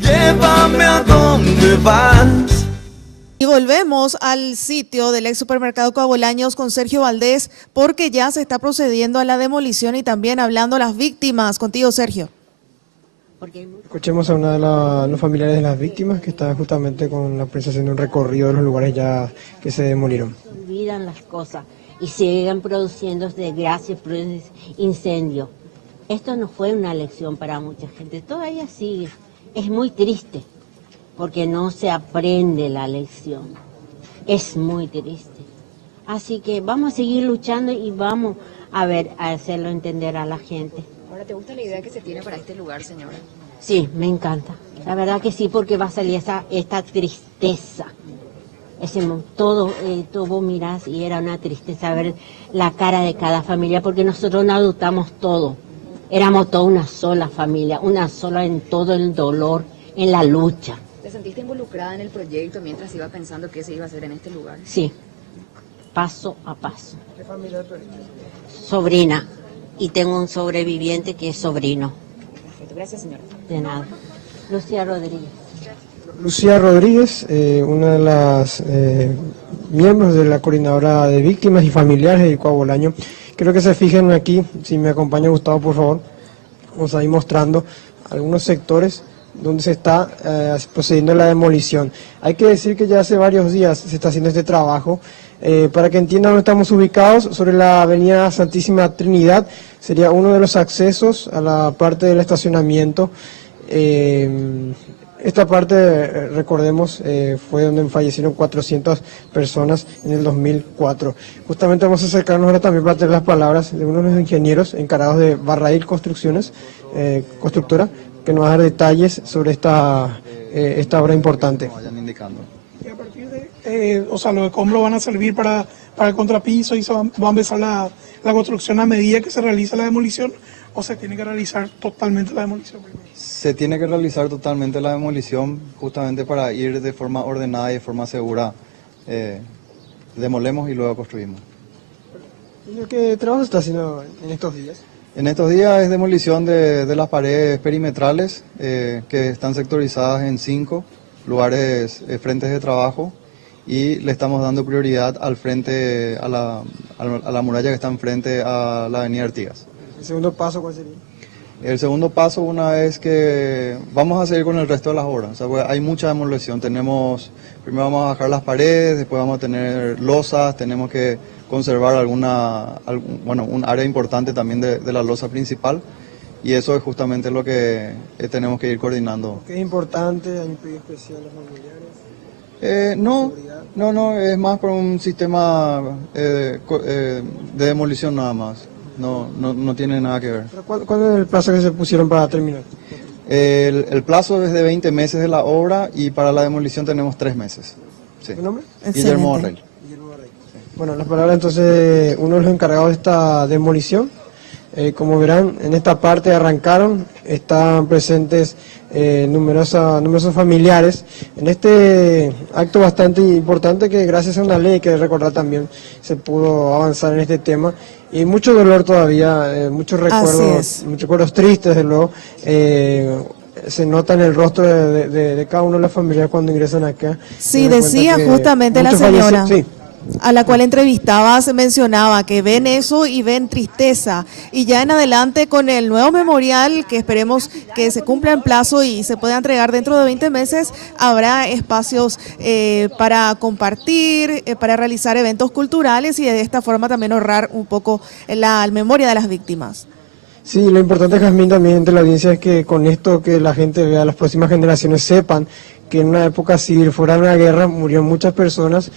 Llévame a donde vas. Y volvemos al sitio del ex supermercado Coabolaños con Sergio Valdés, porque ya se está procediendo a la demolición y también hablando a las víctimas. Contigo, Sergio. Escuchemos a una de los familiares de las víctimas que está justamente con la prensa haciendo un recorrido de los lugares ya que se demolieron. Olvidan las cosas y siguen produciendo desgracias, incendios. Esto no fue una lección para mucha gente, todavía sigue. Es muy triste porque no se aprende la lección. Es muy triste. Así que vamos a seguir luchando y vamos a hacerlo entender a la gente. Ahora, ¿te gusta la idea que se tiene para este lugar, señora? Sí, me encanta. La verdad que sí, porque va a salir esta tristeza. Todo vos mirás y era una tristeza ver la cara de cada familia, porque nosotros nos adoptamos todo. Éramos toda una sola familia, una sola en todo el dolor, en la lucha. ¿Te sentiste involucrada en el proyecto mientras iba pensando qué se iba a hacer en este lugar? Sí, paso a paso. ¿Qué familia es tu? Sobrina. Y tengo un sobreviviente que es sobrino. Perfecto, gracias, señora. De nada. Lucía Rodríguez. Lucía Rodríguez, una de las miembros de la coordinadora de víctimas y familiares de Coabolaños. Quiero que se fijen aquí, si me acompaña Gustavo, por favor. Vamos a ir mostrando algunos sectores donde se está procediendo a la demolición. Hay que decir que ya hace varios días se está haciendo este trabajo. Para que entiendan dónde estamos ubicados, sobre la avenida Santísima Trinidad, sería uno de los accesos a la parte del estacionamiento. Esta parte, recordemos, fue donde fallecieron 400 personas en el 2004. Justamente vamos a acercarnos ahora también para tener las palabras de uno de los ingenieros encargados de Barrail Construcciones, constructora, que nos va a dar detalles sobre esta obra importante. Vayan indicando. Y a partir de, los escombros van a servir para el contrapiso y va a empezar la construcción a medida que se realiza la demolición, o se tiene que realizar totalmente la demolición primero. Se tiene que realizar totalmente la demolición justamente para ir de forma ordenada y de forma segura. Demolemos y luego construimos. ¿Qué trabajo se está haciendo en estos días? En estos días es demolición de las paredes perimetrales que están sectorizadas en 5 lugares, frentes de trabajo, y le estamos dando prioridad al frente, a la muralla que está enfrente a la avenida Artigas. ¿El segundo paso cuál sería? El segundo paso, una vez que vamos a seguir con el resto de las obras, o sea, hay mucha demolición. Primero vamos a bajar las paredes, después vamos a tener losas, tenemos que conservar un área importante también de la losa principal, y eso es justamente lo que tenemos que ir coordinando. ¿Qué es importante? ¿Hay un pedido especial a los familiares? No, es más por un sistema de demolición nada más. No tiene nada que ver. ¿Cuál es el plazo que se pusieron para terminar? El plazo es de 20 meses de la obra y para la demolición tenemos 3 meses. Sí. ¿Tu nombre? Guillermo Borrell. Bueno, las palabras entonces de uno de los encargados de esta demolición. Como verán, en esta parte arrancaron, están presentes numerosos familiares en este acto bastante importante que gracias a una ley, que recordar también, se pudo avanzar en este tema, y mucho dolor todavía, muchos recuerdos tristes, de luego, se nota en el rostro de cada uno de las familias cuando ingresan acá. Sí, decía justamente la señora. Sí. A la cual entrevistaba, se mencionaba que ven eso y ven tristeza, y ya en adelante con el nuevo memorial, que esperemos que se cumpla en plazo y se pueda entregar dentro de 20 meses, habrá espacios para compartir, para realizar eventos culturales y de esta forma también ahorrar un poco la memoria de las víctimas. Sí, lo importante, Jazmín, también entre la audiencia es que con esto que la gente vea, las próximas generaciones sepan que en una época civil, fuera de una guerra, murieron muchas personas,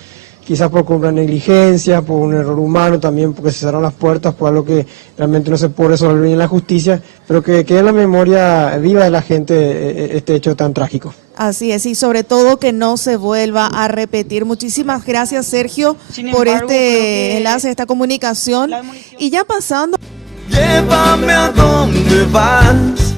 quizás por una negligencia, por un error humano también, porque se cerraron las puertas, por algo que realmente no se puede resolver en la justicia, pero que quede en la memoria viva de la gente este hecho tan trágico. Así es, y sobre todo que no se vuelva a repetir. Muchísimas gracias, Sergio, por este enlace, esta comunicación. Y ya pasando... Llévame a donde vas.